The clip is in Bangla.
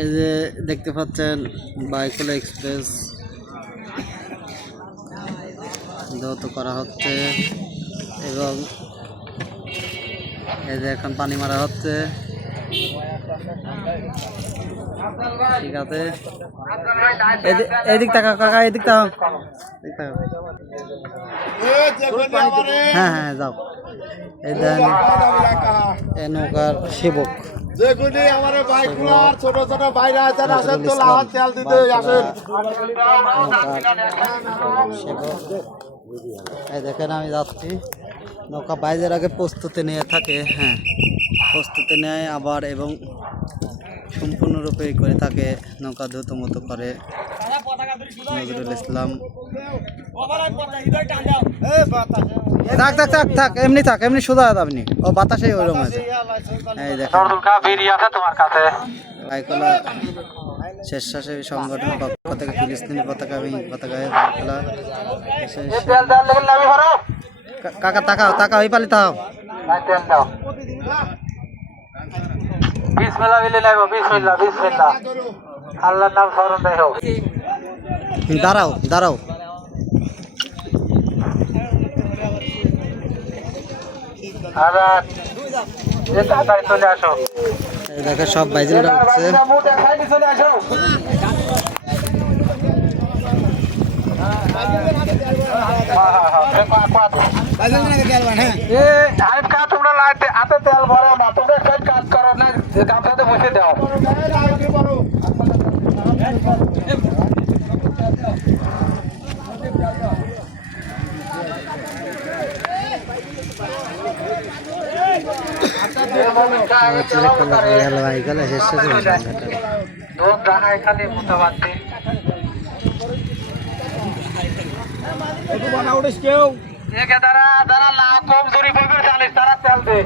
এই যে দেখতে পাচ্ছেন বাইকুলা এক্সপ্রেস দৌত করা হচ্ছে এবং এই যে এখন পানি মারা হচ্ছে। ঠিক আছে, এদিক তাকাও কাকা, এদিক তাকাও। হ্যাঁ হ্যাঁ যাও। এই দেন এই নৌকার সেবক যেগুলি আমার বাইকগুলো আর ছোট ছোট বাইরে আছেন আসেন তো লাহার তেল দিতে আসেন। এই দেখেন আমি যাচ্ছি, নৌকা বাইরের আগে প্রস্তুতি নিয়ে থাকে। হ্যাঁ, প্রস্তুতি নেয় আবার এবং সম্পূর্ণরূপে করে থাকে। নৌকা দ্রুত মতো করে নজরুল ইসলাম। থাক থাক থাক থাক, এমনি থাক, এমনি সোজা আপনি ও বাতাসে ওইরকম আছে। এই দেখেন বাইকুলা স্বেচ্ছাসেবী সংগঠনের পক্ষ থেকে ফিলিস্তিনি পতাকা এবং পতাকায় বাইকুলা। কাকা তাকাও তাকাও, এই পালি তাকাও। বিসমিল্লাহ বলে লাইবো, বিসমিল্লাহ বিসমিল্লাহ, আল্লাহর নাম স্মরণ রাখো। দাঁড়াও দাঁড়াও। চলে আসো। দেখো সব বাইজিরা উঠছে। চলে আসো। তোমরা হাতে তেল ভরো না, তোমরা কাজ করো না, গামছাতে বসে দাও। যারা লাভ কম চুরি করবে জানিস তারা তেল দে।